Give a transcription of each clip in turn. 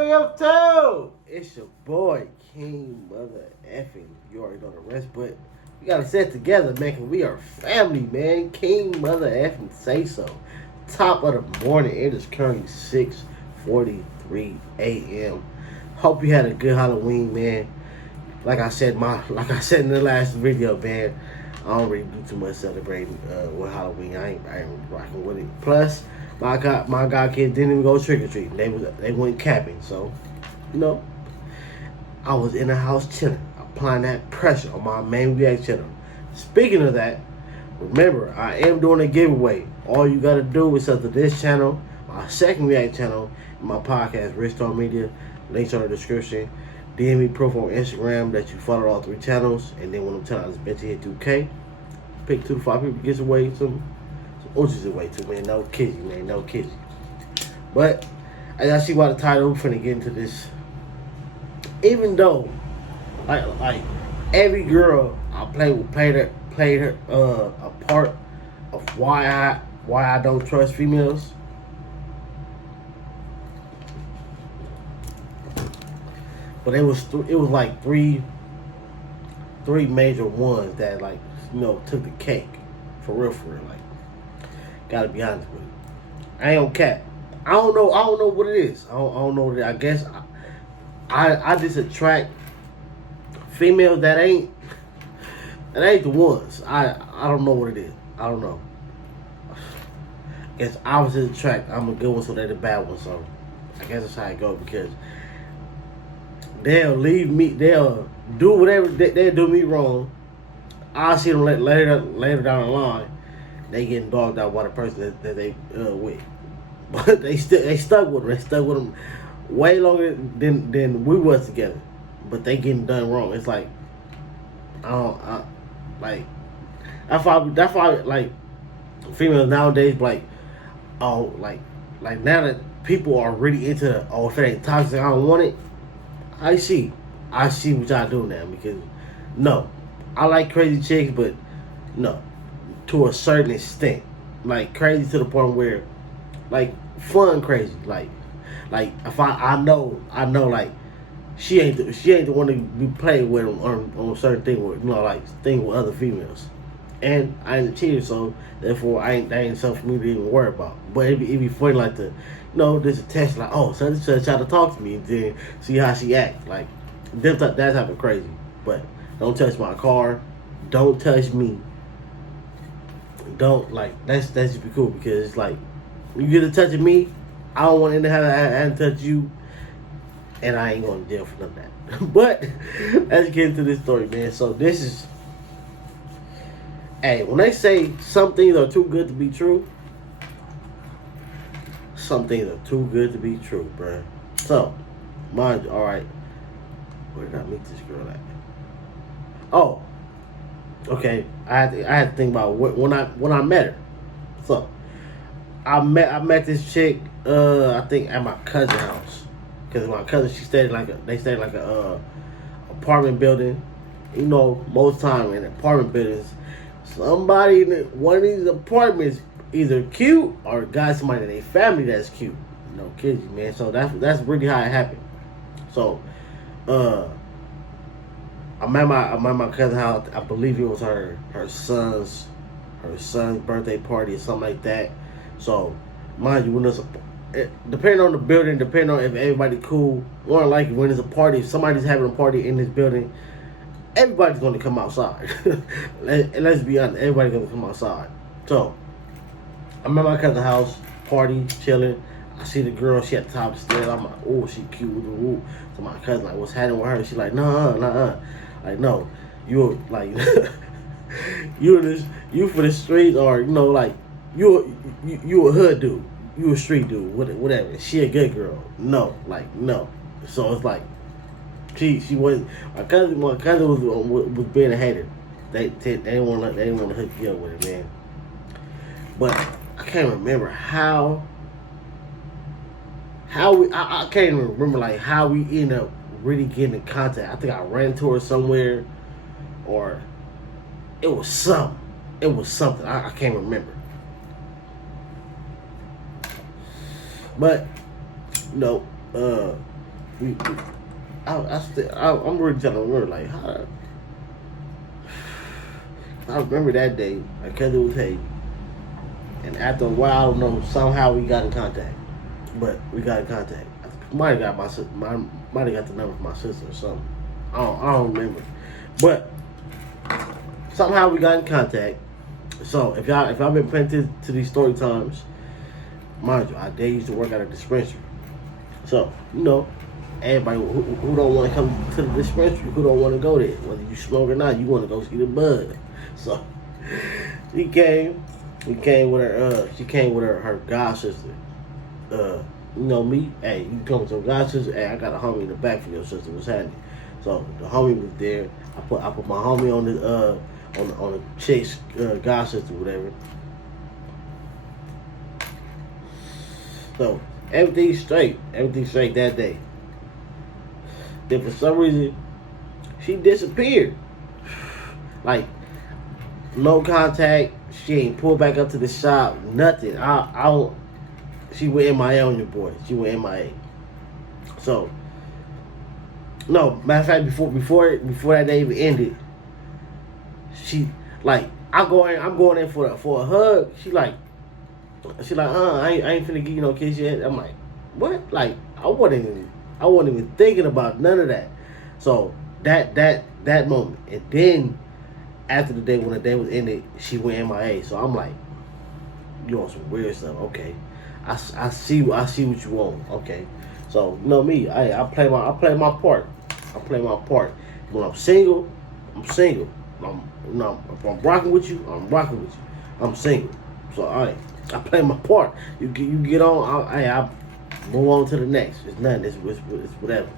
Yo, it's your boy, King Mother Effing. You already know the rest, but we gotta set together, man, 'cause we are family, man. King Mother Effing say so. Top of the morning, it is currently 6:43 a.m. Hope you had a good Halloween, man. Like I said in the last video, man, I don't really do too much celebrating with Halloween. I ain't rocking with it. Plus, my god kids didn't even go trick or treating. They went camping. So, I was in the house chilling, applying that pressure on my main React channel. Speaking of that, remember I am doing a giveaway. All you gotta do is sub to this channel, my second React channel, and my podcast, Riich Media. Links on the description. DM me proof on Instagram that you followed all 3 channels, and then when I'm telling you, bet you hit 2K. Pick 2 to 5 people, gets away some OGs away too, man. No kidding, man. No kidding. But as I see why the title, we're finna get into this. Even though, like every girl I played with played her a part of why I don't trust females. But it was like three major ones that took the cake for real. Like, gotta be honest with you. I ain't on cap. I don't know what it is. I don't know what it is. I guess I just attract females that ain't the ones. I don't know what it is. I don't know. I guess I was just attract. I'm a good one, so they're the bad one. So I guess that's how it goes, because they'll leave me. They'll do whatever. They'll do me wrong. I'll see them later down the line. They getting dogged out by the person that they with. But they stuck with them. They stuck with them way longer than we was together. But they getting done wrong. It's like that's why like females nowadays like now that people are really into if it ain't toxic, I don't want it. I see what y'all do now, because no, I like crazy chicks, but no, to a certain extent, like crazy to the point where, like, fun crazy, like if I know like she ain't the one to be played with on a certain thing with like thing with other females, and I ain't a cheater, so therefore that ain't something for me to even worry about. But it'd be funny like there's a test like, oh, so this try to talk to me and then see how she act, like that type of crazy. But don't touch my car, don't touch me, don't, like, that's just be cool, because it's like you get a touch of me, I don't want to have to touch you, and I ain't going to jail for none of that. But let's get into this story, man. So this is, hey, when they say some things are too good to be true, some things are too good to be true, bruh. So, mind you, all right, where did I meet this girl at? Oh, okay. I had to think about when I met her. So, I met this chick. I think at my cousin's house, because my cousin, they stayed like a apartment building. Most time in apartment buildings, somebody in one of these apartments either cute or got somebody in their family that's cute. No kidding, man. So that's really how it happened. So, I'm at my cousin's house. I believe it was her son's birthday party or something like that. So, mind you, when there's depending on the building, depending on if everybody cool, more like when there's a party, if somebody's having a party in this building, everybody's gonna come outside. Let's be honest, everybody's gonna come outside. So, I'm at my cousin's house, party, chilling. I see the girl, she at the top of the stairs. I'm like, oh, she cute. Ooh. So my cousin like, what's happening with her? She like, nah. Like, no, you like you for the streets, or like you a hood dude, you a street dude, whatever. She a good girl. No. So it's like she wasn't. My cousin was being a hater. They didn't want to hook you up with it, man. But I can't remember how I can't even remember like how we ended up really getting in contact. I think I ran into her somewhere, or it was something. I can't remember. But we I'm really trying to remember, like, how. I remember that day, because it was hate. And after a while, I don't know, somehow we got in contact. But we got in contact. Might have got might have got the number from my sister or something. I don't remember. But somehow we got in contact. So if y'all been paying to these story times, mind you, I did used to work at a dispensary. So, you know, everybody who don't want to come to the dispensary, who don't want to go there, whether you smoke or not, you want to go see the bud. So she came with her she came with her god sister. You know me, hey, you come with your god sister, hey, I got a homie in the back for your sister, what's happening? So the homie was there. I put my homie on the chick's god sister, whatever. So everything's straight that day. Then for some reason, she disappeared. Like, no contact. She ain't pulled back up to the shop. Nothing. She went MIA on your boy. She went MIA. So, no, matter of fact, before that day even ended, she, like, I'm going in for a hug. She like, I ain't finna give you no kiss yet. I'm like, what? Like, I wasn't even thinking about none of that. So that moment, and then after the day, when the day was ended, she went MIA. So I'm like, you on some weird stuff? Okay, I see what you want. Okay, so you know me, I play my part. I play my part. When I'm single, I'm single. If I'm rocking with you, I'm rocking with you. I'm single. So I play my part. You get on. I move on to the next. It's nothing. It's whatever.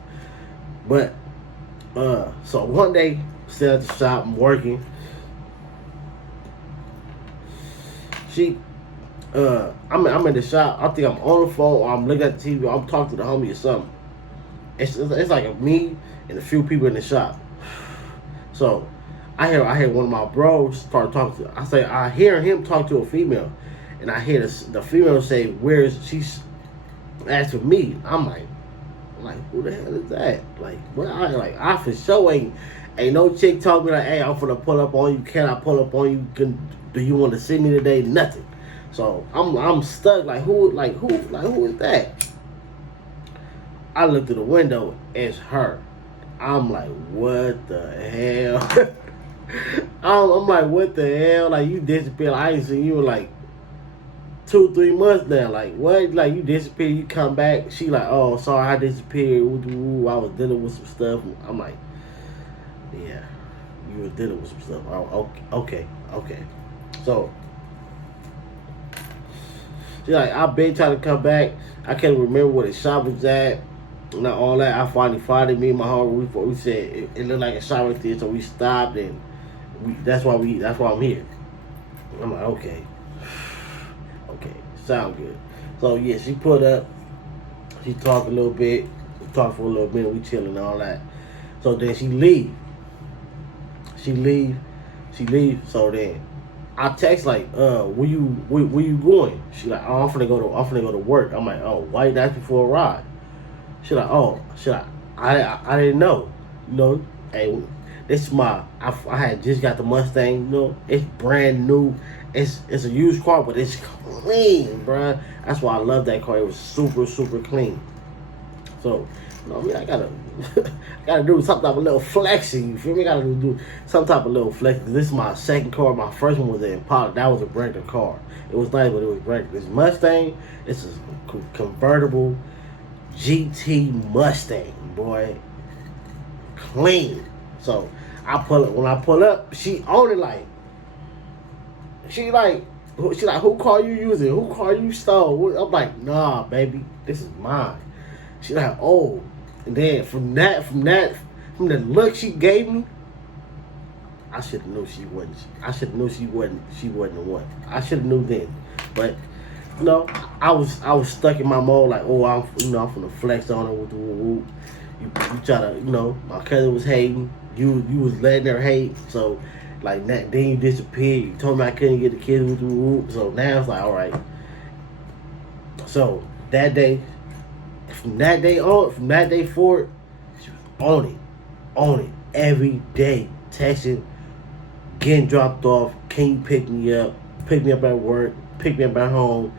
But so one day, still at the shop, I'm working. I'm in the shop. I think I'm on the phone, or I'm looking at the TV, or I'm talking to the homie or something. It's like me and a few people in the shop. So I hear one of my bros start talking to. I hear him talk to a female, and I hear the female say, she's asking me. I'm like, who the hell is that? Like, what? I for sure ain't no chick told me like, hey, I'm gonna pull up on you. Can I pull up on you? Do you want to see me today? Nothing. So I'm stuck. Like who is that? I look through the window. It's her. I'm like, what the hell? I'm like, what the hell? Like, you disappeared. I ain't seen you in like 2-3 months now. Like, what? Like, you disappeared, you come back. She like, oh, sorry, I disappeared. Ooh, I was dealing with some stuff. I'm like, yeah, you were dealing with some stuff. Oh, okay. So she like, I've been trying to come back. I can't remember where the shop was at. Not all that. I finally found it. Me and my homie, we said it looked like a shop right there, so we stopped, and that's why I'm here. I'm like, okay, sound good. So yeah, she put up. She talked a little bit. We talked for a little minute. We chilling and all that. So then she leave. So then I text like, where you going? She like, oh, I'm finna go to work. I'm like, oh, why you ask me for a ride? She like, oh, I didn't know. You know, hey, this is I had just got the Mustang. You know, it's brand new. It's a used car, but it's clean, bruh. That's why I love that car. It was super, super clean. So, you know, I mean, I gotta do some type of little flexing. You feel me? I gotta do some type of little flexing. This is my second car. My first one was an Impala. That was a regular car. It was nice, but it was regular. This Mustang, this is a convertible GT Mustang, boy. Clean. So when I pull up, she owned it like. She like, who car you using? Who car you stole? I'm like, nah, baby, this is mine. She like, oh, and then from the look she gave me, I should have knew she wasn't. I should have knew she wasn't the one. I should have knew then, but you know, I was stuck in my mode like, oh, I'm finna flex on her with the woo. You try to, you know, my cousin was hating. You was letting her hate, so. Like, then you disappeared. You told me I couldn't get the kids with the whoop. So now it's like, all right. So that day, from that day forward, she was on it every day, texting, getting dropped off. Can you pick me up at work, pick me up at home,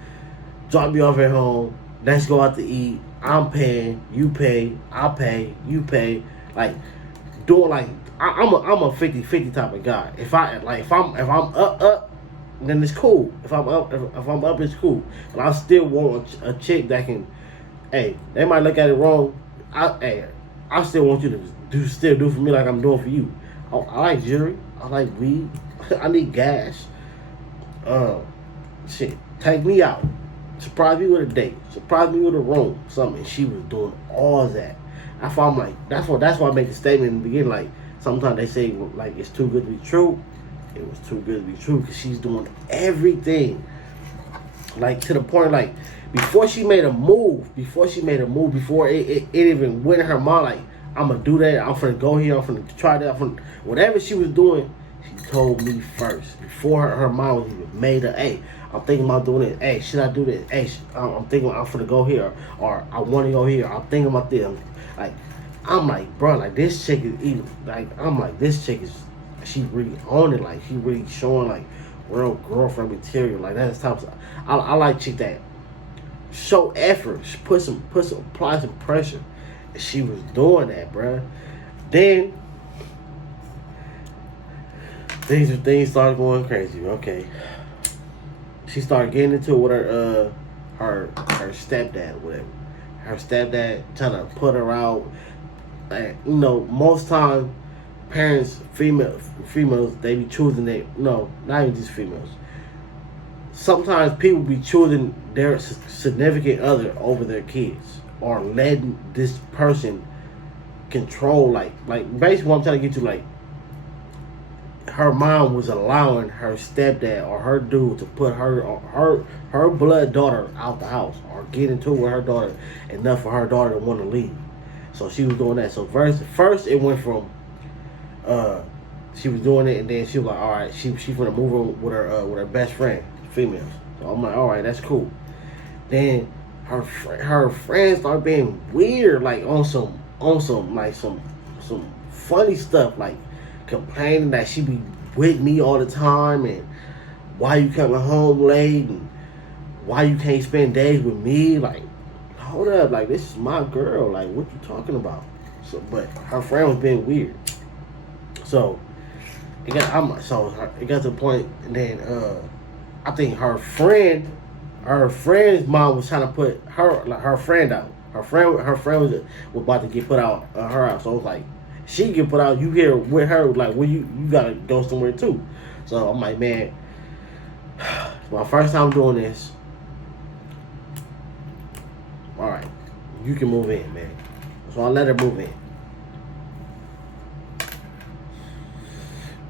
drop me off at home. Let's go out to eat. I'm paying, you pay, I pay, you pay. Like doing like I'm a 50-50 type of guy. If I'm up, then it's cool. If I'm up, it's cool. But I still want a chick that can. Hey, they might look at it wrong. I still want you to do for me like I'm doing for you. I like jewelry. I like weed. I need gas. Shit, take me out. Surprise me with a date. Surprise me with a room. Something. She was doing all that. I found like that's why I make the statement in the beginning. Like sometimes they say like it's too good to be true. It was too good to be true because she's doing everything. Like to the point like before she made a move, before it even went in her mind like I'm gonna do that. I'm finna go here. I'm finna try that. Whatever she was doing. She told me first before her mind was even made up. Hey, I'm thinking about doing this. Hey, should I do this? Hey, I'm thinking I'm finna go here, or I want to go here. I'm thinking about this. I'm like, bro, like this chick is even like I'm like this chick is she really on it. Like she really showing like real girlfriend material. Like that's the type of I like chick that show effort. She apply some pressure. And she was doing that, bro. Then things started going crazy. Okay, she started getting into it with her stepdad, whatever. Her stepdad trying to put her out. And, you know, most time parents, females, they be choosing not even just females. Sometimes people be choosing their significant other over their kids, or letting this person control. Like basically, what I'm trying to get to, like. Her mom was allowing her stepdad or her dude to put her blood daughter out the house or get into it with her daughter enough for her daughter to want to leave. So she was doing that. So first it went from she was doing it, and then she was like, all right, she gonna move on with her best friend, females. So I'm like, all right, that's cool. Then her friends started being weird, like on some funny stuff, like complaining that she be with me all the time, and why you coming home late, and why you can't spend days with me. Like, hold up, like this is my girl. Like, what you talking about? So, but her friend was being weird. So it got to the point, and then I think her friend's mom was trying to put her friend out. Her friend was about to get put out her house. So it was like, she get put out, you here with her, like, well, you gotta go somewhere too. So I'm like, man, it's my first time doing this. All right, you can move in, man. So I let her move in.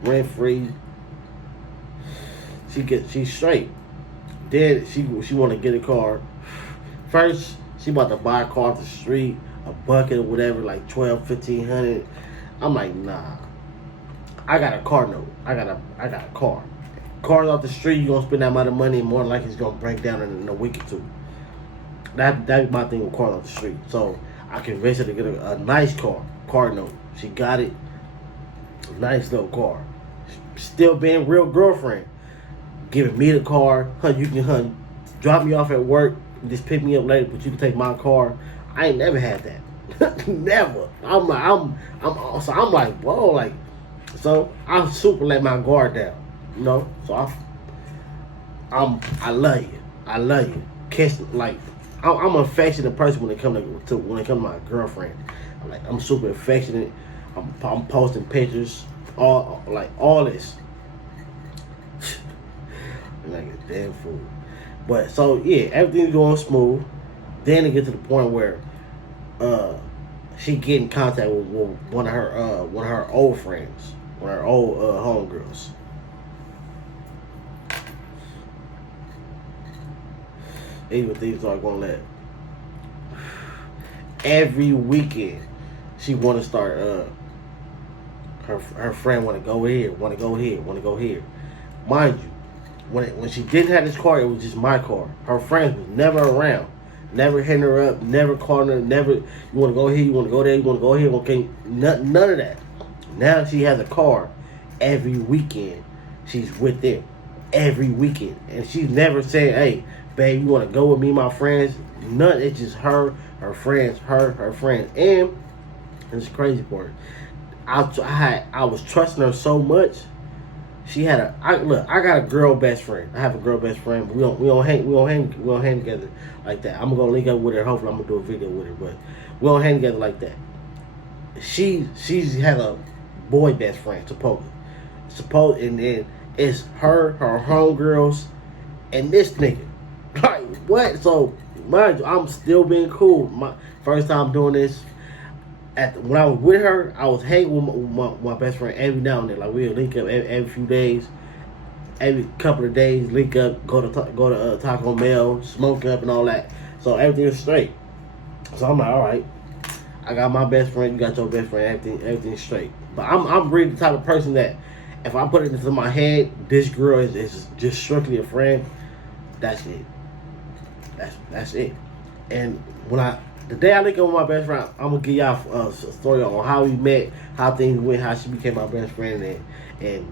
Rent free. She's straight. Then she want to get a car. First, she about to buy a car off the street, a bucket or whatever, like $1,200-$1,500. I'm like, nah. I got a car note. I got a car. Cars off the street, you gonna spend that amount of money, and more than likely it's gonna break down in a week or two. That's my thing with cars off the street. So I convinced her to get a nice car note. She got it. Nice little car. Still being real girlfriend. Giving me the car. You can drop me off at work, just pick me up later, but you can take my car. I ain't never had that. Never. I'm like, whoa, like, so I super let my guard down, you know. So I love you. I love you. Kiss, like, I'm an affectionate person when it comes to my girlfriend. I'm super affectionate. I'm posting pictures, all this. I'm like a damn fool. But so yeah, everything's going smooth. Then it gets to the point where she get in contact with one of her old friends, one of her old homegirls. Even things are gonna let. Every weekend, she want to start. Her friend want to go here. Mind you, when she didn't have this car, it was just my car. Her friends was never around. never hitting her up, never calling her, never, you want to go here, you want to go there, you want to go here, okay, none of that. Now she has a car every weekend. She's with them every weekend. And she's never saying, hey, babe, you want to go with me, my friends? None. It's just her friends, her friends. And it's the crazy part. I was trusting her so much. She had I got a girl best friend. I have a girl best friend, but we don't hang together like that. I'm gonna link up with her. Hopefully, I'm gonna do a video with her, but we don't hang together like that. She has a boy best friend, and then it's her homegirls, and this nigga. Like what? So mind you, I'm still being cool. My first time doing this. When I was with her, I was hanging with my best friend every now and then. Like we'll link up every few days, every couple of days. Link up, go to Taco Bell, smoke up and all that. So everything is straight. So I'm like, all right, I got my best friend, you got your best friend, everything's straight. But I'm really the type of person that if I put it into my head, this girl is just strictly a friend. That's it. That's it. And the day I link up with my best friend, I'm gonna give y'all a story on how we met, how things went, how she became my best friend, and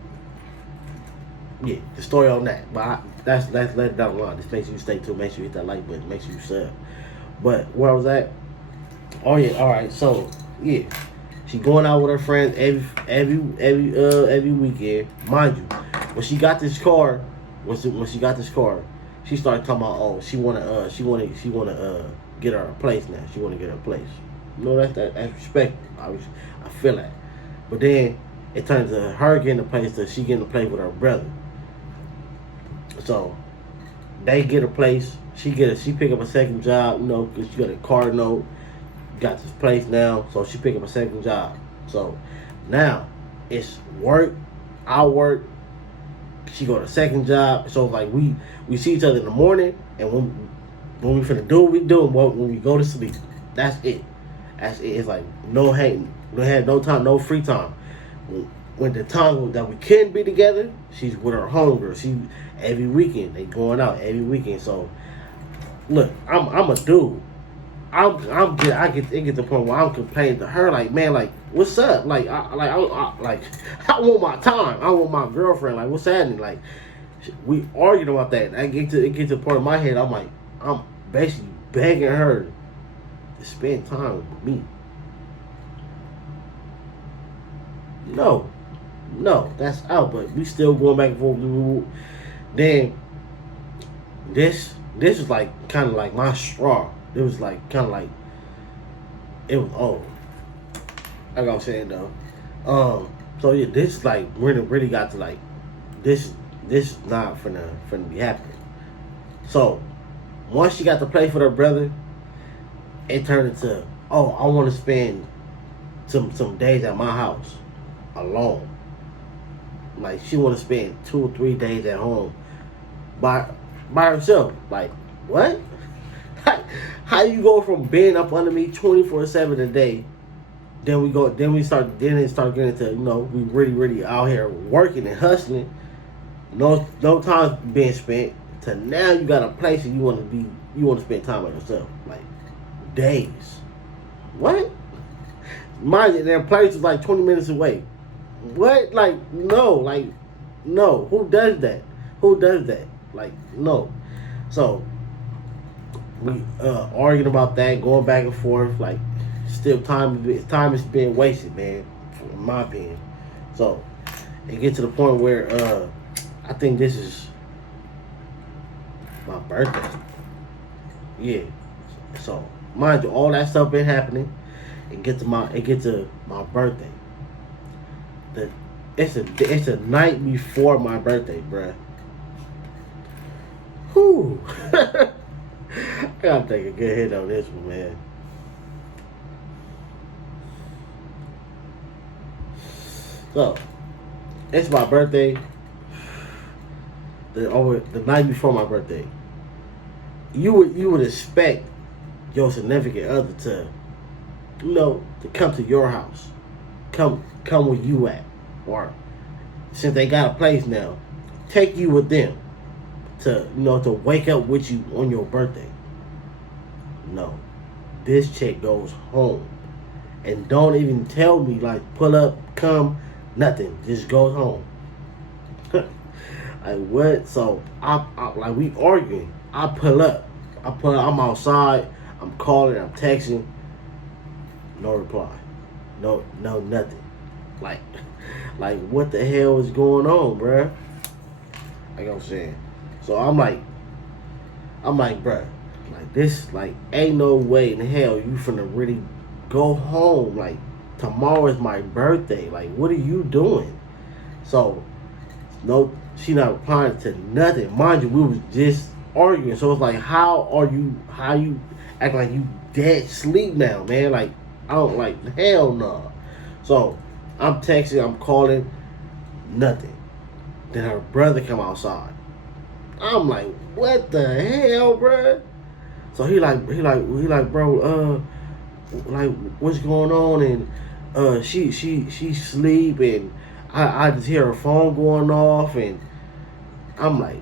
yeah, the story on that. But let's let it down the line. Just make sure you stay tuned. Make sure you hit that like button. Make sure you sub. But where I was at? Oh yeah, all right. So yeah, she going out with her friends every weekend. Mind you, when she got this car, she started talking about, oh, she wanna get her a place now. She want to get her a place. You know, that's respect. I feel that. But then it turns to her getting a place to she getting a place with her brother. So they get a place. She pick up a second job. You know, cause she got a car note. Got this place now. So she pick up a second job. So now it's work. I work. She go to second job. So like we see each other in the morning, and when we finna do what we do, when we go to sleep, that's it. It's like no hating. We had no time, no free time. When the time that we couldn't be together, she's with her homegirl. She every weekend they going out every weekend. So look, I'm a dude. I get to the point where I'm complaining to her like, man, like what's up? Like I want my time. I want my girlfriend. Like what's happening? Like we arguing about that. It get to the point in my head. I'm basically begging her to spend time with me. No, that's out. But we still going back and forth. Then this is like kind of like my straw. It was like kind of like it was old. Like I was saying though. So yeah, this like really got to like this is not finna be happening. So once she got to play for her brother, it turned into, oh, I want to spend some days at my house alone. Like she want to spend 2 or 3 days at home by herself. Like what? How you go from being up under me 24/7 a day? Then it start getting into, you know, we really out here working and hustling. No time being spent. To now you got a place and you want to spend time with yourself, like days. What? Mind you, their place is like 20 minutes away. What? Like no. Who does that? Like no. So we arguing about that, going back and forth. Like still time is being wasted, man. In my opinion. So it gets to the point where I think this is my birthday. Yeah. So mind you, all that stuff been happening. It get to my birthday. It's a night before my birthday, bruh. Whew. I gotta take a good hit on this one, man. So it's my birthday. The night before my birthday, you would expect your significant other to, you know, to come to your house, come where you at, or since they got a place now, take you with them to, you know, to wake up with you on your birthday. No. This chick goes home. And don't even tell me, like, pull up, come, nothing. Just goes home. Like, what? So, like, we arguing. I pull up. I'm outside. I'm calling. I'm texting. No reply. No, nothing. Like, what the hell is going on, bruh? Like I'm saying. So, I'm like, bruh, like, this, like, ain't no way in hell you finna really go home. Like, tomorrow is my birthday. Like, what are you doing? So, no, she not replying to nothing. Mind you, we was just arguing. So it's like, how you act like you dead sleep now, man? Like, I don't, like, hell no. So I'm texting, I'm calling, nothing. Then her brother come outside. I'm like, what the hell, bruh? So he like, bro, like, what's going on? And she sleep, and I just hear her phone going off, and I'm like,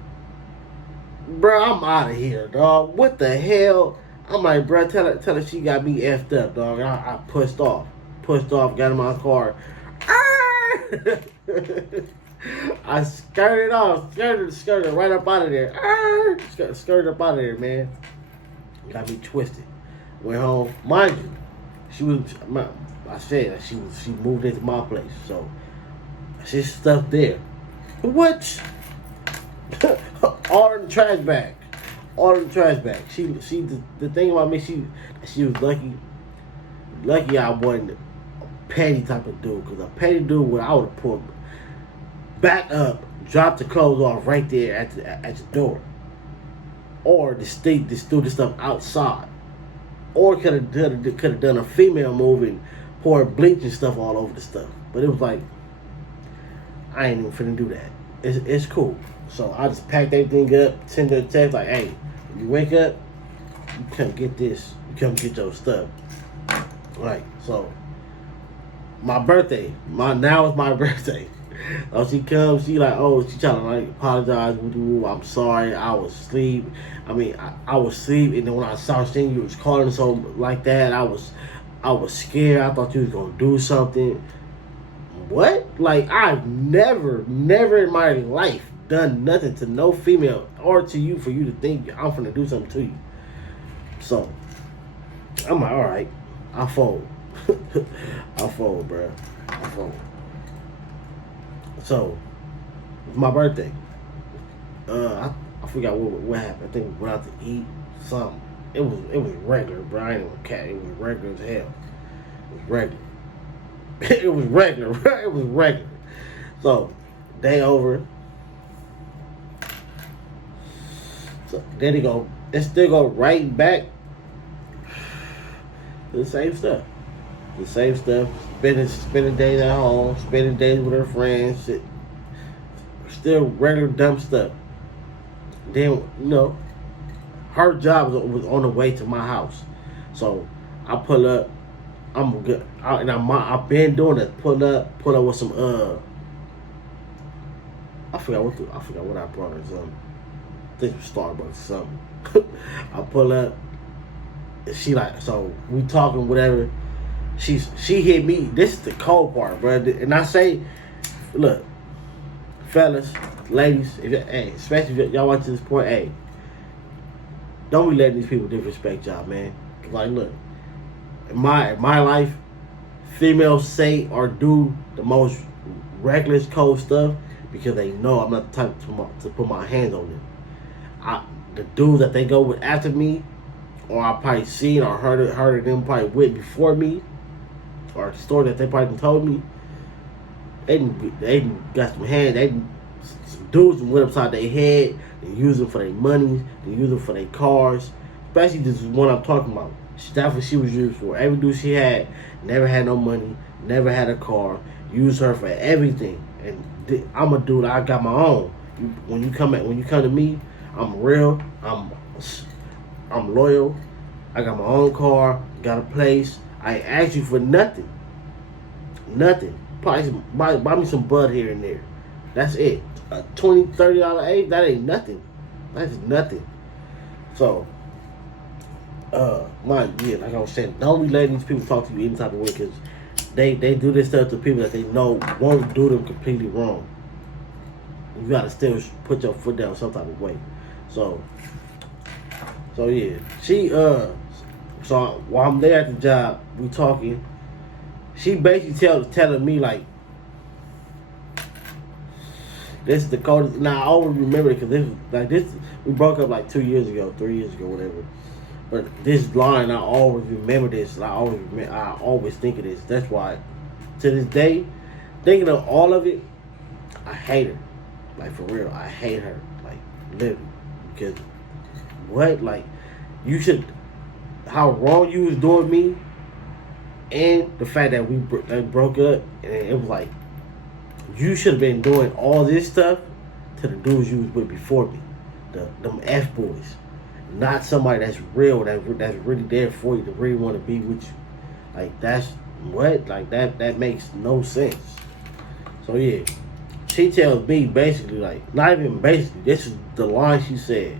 bro, I'm out of here, dog. What the hell? I'm like, bro, tell her she got me effed up, dog. I pushed off, got in my car. I skirted right up out of there. Skirted up out of there, man. Got me twisted. Went home. Mind you, I said that she moved into my place, so she's stuff there. What? All in the trash bag. She the thing about me, she was lucky. Lucky I wasn't a petty type of dude, because a petty dude I would have pulled back up, dropped the clothes off right there at the door, or just do this stuff outside, or could have done a female move and poured bleach and stuff all over the stuff. But it was like, I ain't even finna do that. It's cool. So I just packed everything up, sent her a text like, hey, when you wake up, you come get this. You come get your stuff. Right. So my birthday. Now it's my birthday. So she comes, she like, oh, she trying to like apologize. I'm sorry, I was asleep. I was asleep, and then when I saw seeing you was calling so like that, I was scared. I thought you was gonna do something. What? Like, I've never in my life done nothing to no female or to you for you to think I'm finna do something to you. So I'm like, all right, I'll fold. I'll fold, bro. I'll fold. So it's my birthday. I forgot what happened. I think we went out to eat something. It was regular, bro. I ain't even cat. It was regular as hell. It was regular. It was regular, bro. It was regular. So day over. So then it still go right back to the same stuff. The same stuff. Spending days at home, spending days with her friends, shit. Still regular dumb stuff. Then, her job was on the way to my house. So I pull up, I'm good. I've been doing it. Pull up with some I forgot what I brought her, something. I think it was Starbucks or something. I pull up, she like, so we talking whatever. She hit me. This is the cold part, bro. And I say, look, fellas, ladies, especially if y'all watch this point, hey, don't be letting these people disrespect y'all, man. Like, look, in my life, females say or do the most reckless, cold stuff because they know I'm not the type to put my hands on them. The dudes that they go with after me, or I probably seen or heard of them probably with before me, or a story that they probably told me, they got some hands. Some dudes went upside their head. They use them for their money. They use them for their cars. Especially this is one I'm talking about. That's what she was used for. Every dude she had never had no money, never had a car. Used her for everything. And I'm a dude. I got my own. When you come to me, I'm real. I'm loyal. I got my own car. Got a place. I ain't ask you for nothing. Nothing. Probably buy me some bud here and there. That's it. A $20, $30 aid, that ain't nothing. That's nothing. So like I was saying, don't be letting these people talk to you any type of way, because they do this stuff to people that they know won't do them completely wrong. You gotta still put your foot down some type of way. So yeah, so while I'm there at the job, we talking. She basically telling me like, this is the coldest. Now I always remember it because this. We broke up like 2 years ago, 3 years ago, whatever. But this line, I always remember this. I always think of this. That's why, to this day, thinking of all of it, I hate her. Like, for real, I hate her. Like, literally, because what? Like, you should. How wrong you was doing me, and the fact that we broke up, and it was like, you should have been doing all this stuff to the dudes you was with before me, them F boys, not somebody that's real, that's really there for you, to really want to be with you. Like, that's what, like that makes no sense. So yeah, she tells me basically, like, not even basically, this is the line she said.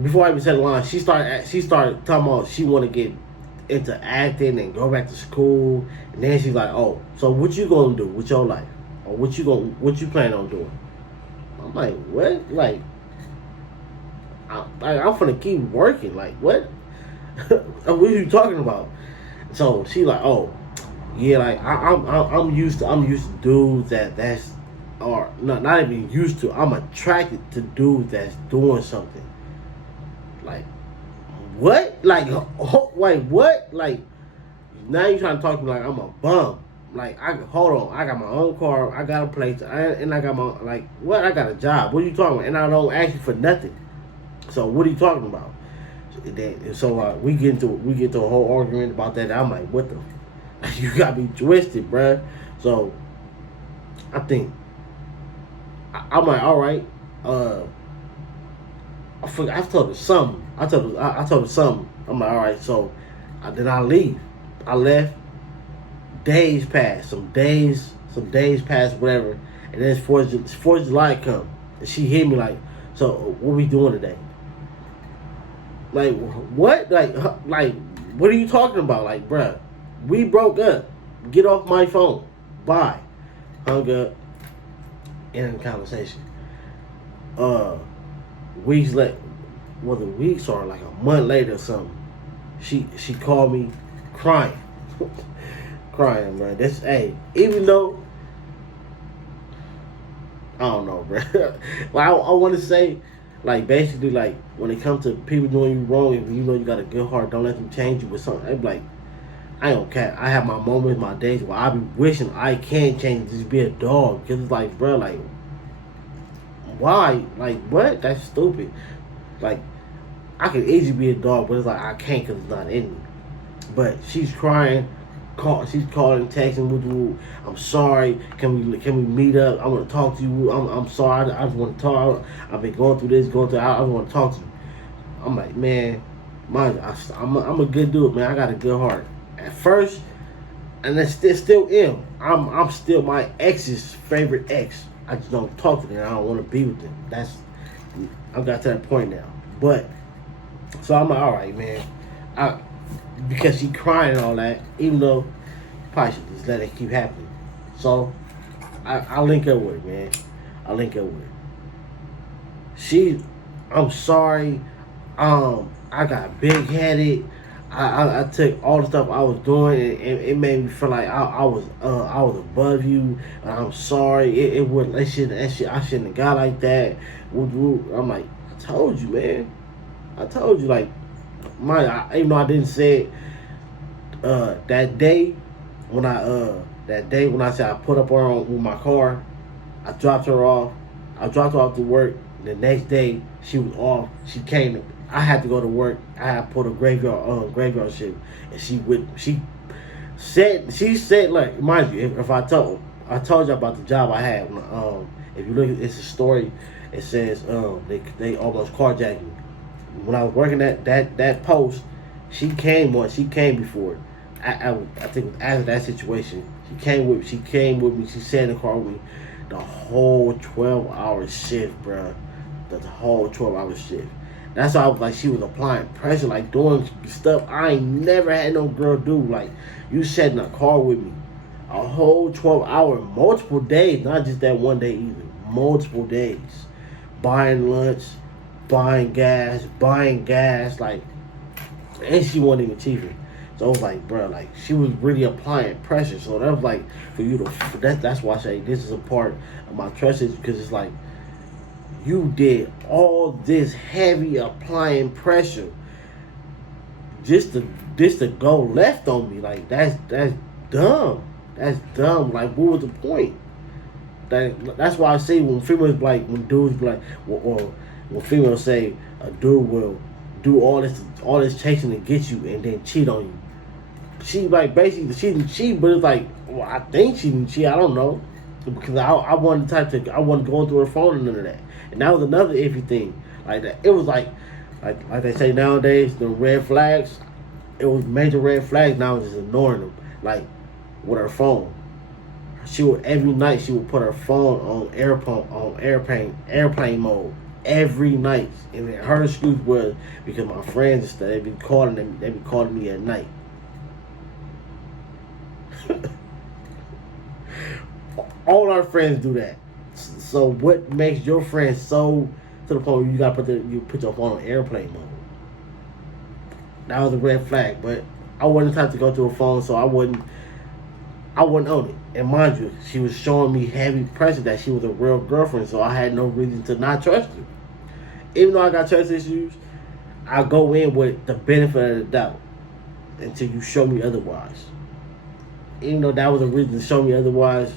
Before I even said the line, she started talking about she want to get into acting and go back to school, and then she's like, "Oh, so what you gonna do with your life, or what you plan on doing?" I'm like, "What? Like, I'm gonna keep working. Like, what? What are you talking about?" So she like, "Oh, yeah, like I'm used to dudes that's, or not even used to. I'm attracted to dudes that's doing something. Like, what? Like, wait, what? Like, now you trying to talk to me like I'm a bum. Like, hold on, I got my own car, I got a place, and I got my, like, what? I got a job. What are you talking about? And I don't ask you for nothing. So what are you talking about?" So we get into a whole argument about that. I'm like, what the? You got me twisted, bruh. So I think I'm like, all right. I told her something. I told her something. I'm like, all right. So then I leave. I left. Days passed. Some days passed, whatever. And then 4th of July come, and she hit me like, "So what we doing today?" Like, what? Like, what are you talking about? Like, bruh, we broke up. Get off my phone. Bye. Hung up. End of the conversation. Weeks later, whether weeks or like a month later or something, she called me crying. Crying, bro. That's, hey, even though, I don't know, bro. Like, I want to say, like, basically, like, when it comes to people doing you wrong, if you know you got a good heart, don't let them change you with something. I'd be like, I don't care. I have my moments, my days where I be wishing I can change, just be a dog. Because it's like, bro, like, why? Like, what? That's stupid. Like, I could easily be a dog, but it's like, I can't because it's not in me. But she's crying. She's calling, texting with, "I'm sorry. Can we meet up? I want to talk to you. I'm sorry. I just want to talk. I've been going through this, I just want to talk to you." I'm like, man, I'm a good dude, man. I got a good heart. At first, and it's still am. I'm still my ex's favorite ex. I just don't talk to them. I don't want to be with them. I've got to that point now. But so I'm like, all right, man. Because she crying and all that, even though probably should just let it keep happening. So I link up with her, man. I link up with her. I'm sorry. I got big headed. I took all the stuff I was doing, and it made me feel like I was above you. And I'm sorry. It wouldn't. I shouldn't have got like that. I'm like, I told you, man. I told you, like, even though I didn't say it, that day when I said I put up her on with my car, I dropped her off. I dropped her off to work. The next day she was off. She came. I had to go to work. I had to put a graveyard shift, and she said, like, mind you, if I told you about the job I had. If you look, it's a story. It says they almost carjacked me. When I was working that post, she came before. I think it was after that situation. She came with me. She sat in the car with me the whole 12-hour shift, bro. The whole 12-hour shift. That's why I was like, she was applying pressure, like doing stuff I ain't never had no girl do. Like, you sat in a car with me a whole 12 hours, multiple days, not just that one day either, multiple days. Buying lunch, buying gas, like, and she wasn't even cheating. So I was like, bro, like, she was really applying pressure. So that was like, for you to, that's why I say this is a part of my trust issue, because it's like, you did all this heavy applying pressure just to go left on me. Like, that's dumb. That's dumb. Like, what was the point? That's why I say when females like, when dudes be like, or when females say a dude will do all this chasing to get you and then cheat on you. She like basically she didn't cheat, but it's like, well, I think she didn't cheat. I don't know, because I wasn't the type to, I wasn't going through her phone and none of that. And that was another iffy thing. Like that, it was like they say nowadays, the red flags. It was major red flags. Now I was just ignoring them. Like with her phone, she would every night she would put her phone on airplane mode every night, and then her excuse was because my friends and stuff, they be calling me at night. All our friends do that. So what makes your friends so to the point where you gotta put your phone on airplane mode? That was a red flag. But I wasn't the type to go through a phone, so I wouldn't own it. And mind you, she was showing me heavy pressure that she was a real girlfriend, so I had no reason to not trust her. Even though I got trust issues, I go in with the benefit of the doubt until you show me otherwise. Even though that was a reason to show me otherwise,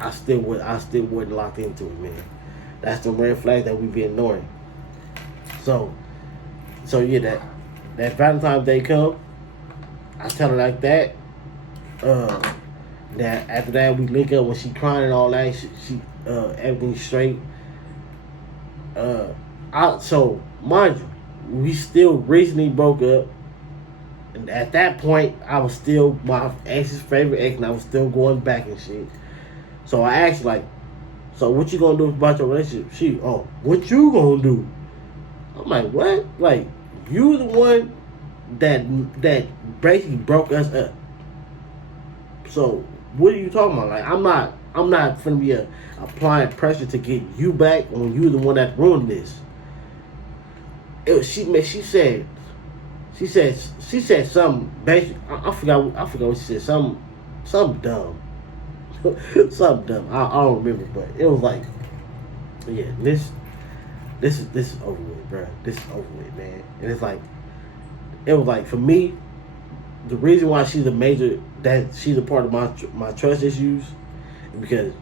I still wouldn't lock into it, man. That's the red flag that we be ignoring. So yeah, that Valentine's Day come, I tell her like that. That after that we link up when she crying and all that. She everything's straight. So mind you, we still recently broke up. And at that point, I was still my ex's favorite ex, and I was still going back and shit. So I asked, like, so what you gonna do about your relationship? She, oh, what you gonna do? I'm like, what? Like, you the one that basically broke us up. So what are you talking about? Like, I'm not finna be applying pressure to get you back when you the one that ruined this. She said something basic. I forgot what she said. Something dumb. Something dumb. I don't remember, but it was like, yeah, this is over with, bro. This is over with, man. And it's like, it was like, for me, the reason why she's a part of my trust issues is because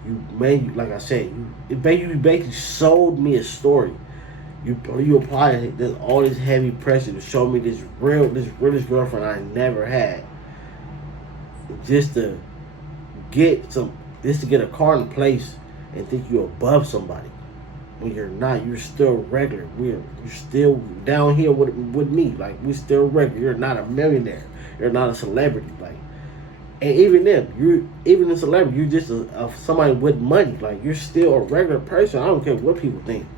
like I said, you basically sold me a story. You applied all this heavy pressure to show me this realest girlfriend I never had, just to get a car in place and think you're above somebody when you're not. You're still regular. You're still down here with me. Like, we're still regular. You're not a millionaire. You're not a celebrity. Like, and even a celebrity, you're just somebody with money. Like, you're still a regular person. I don't care what people think.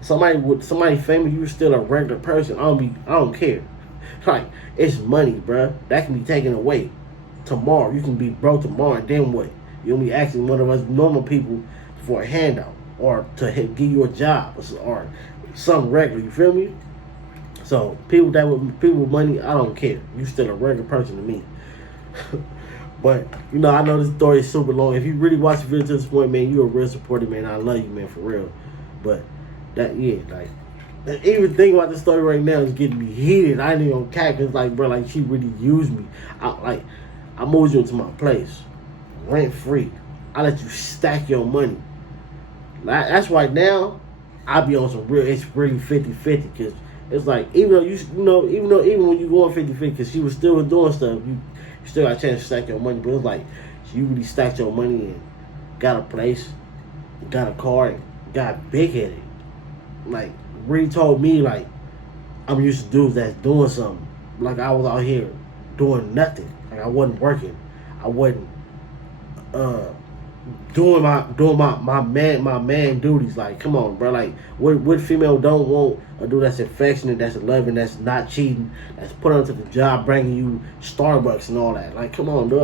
Somebody famous, you're still a regular person. I don't care. Like, it's money, bruh. That can be taken away tomorrow. You can be broke tomorrow, and then what? You'll be asking one of us normal people for a handout or to give you a job or something regular. You feel me? So people with money, I don't care. You still a regular person to me. But I know this story is super long. If you really watch the video to this point, man, you're a real supporter, man. I love you, man, for real. But even thinking about the story right now is getting me heated. I ain't even gonna cap, cause like, bro, like, she really used me. I moved you into my place, rent free. I let you stack your money. That's why now I be on some real. It's really 50-50, cause it's like, even though even when you going 50-50, cause she was still doing stuff, you still got a chance to stack your money. But it's like, you really stacked your money and got a place, got a car, and got big headed. Like, really told me, like, I'm used to dudes that's doing something. Like, I was out here doing nothing. Like, I wasn't working. I wasn't doing my man duties. Like, come on, bro. Like, what female don't want a dude that's affectionate, that's loving, that's not cheating, that's putting up to the job, bringing you Starbucks and all that. Like, come on, dude.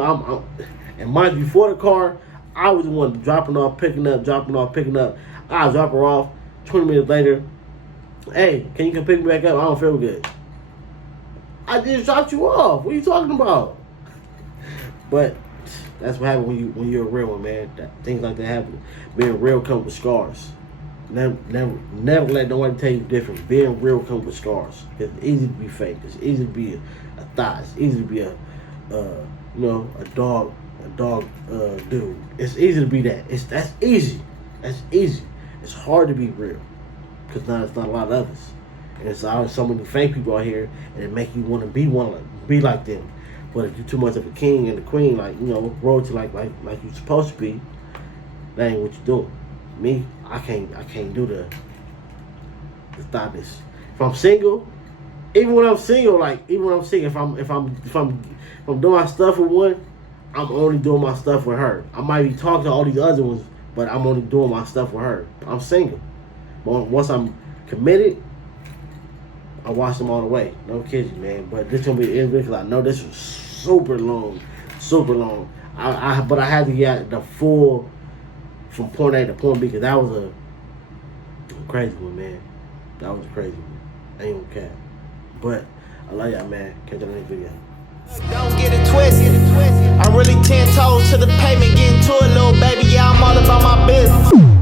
And mind you, before the car, I was the one dropping off, picking up. I drop her off. 20 minutes later, hey, can you come pick me back up? I don't feel good. I just dropped you off. What are you talking about? But that's what happens when you're a real one, man. Things like that happen. Being real comes with scars. Never let nobody tell you different. Being real comes with scars. It's easy to be fake. It's easy to be a thot. It's easy to be a dog dude. It's easy to be that. That's easy. That's easy. It's hard to be real because now it's not a lot of us, and it's always so many fake people out here, and it make you want to be like them. But if you're too much of a king and a queen, like, you know, royalty, like you're supposed to be, that ain't what you doing. Me, I can't do the thotness. If I'm single, even when I'm single, if I'm doing my stuff with one, I'm only doing my stuff with her. I might be talking to all these other ones, but I'm only doing my stuff with her. I'm single. But once I'm committed, I watch them all the way. No kidding, man. But this gonna be individual. I know this was super long. But I had to get the full from point A to point B, because that was a crazy one, man. That was a crazy one. I ain't gonna cap. But I love y'all, man. Catch you on the next video. Don't get it twisted. I'm really 10 toes to the pavement, getting to it, little baby. Yeah, I'm all about my business.